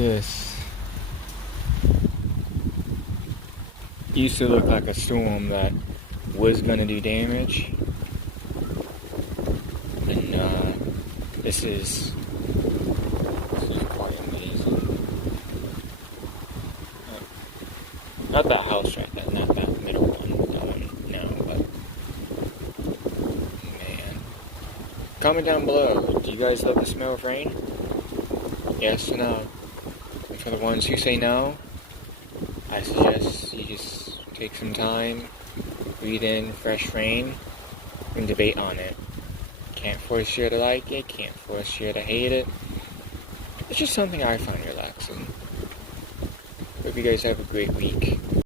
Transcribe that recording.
This used to look like a storm that was gonna do damage, and this is quite amazing. Not that house right there, not that middle one, that one, no, but man. Comment down below, do you guys love the smell of rain? Yes or no? And for the ones who say no, I suggest you just take some time, breathe in fresh rain, and debate on it. Can't force you to like it, can't force you to hate it. It's just something I find relaxing. Hope you guys have a great week.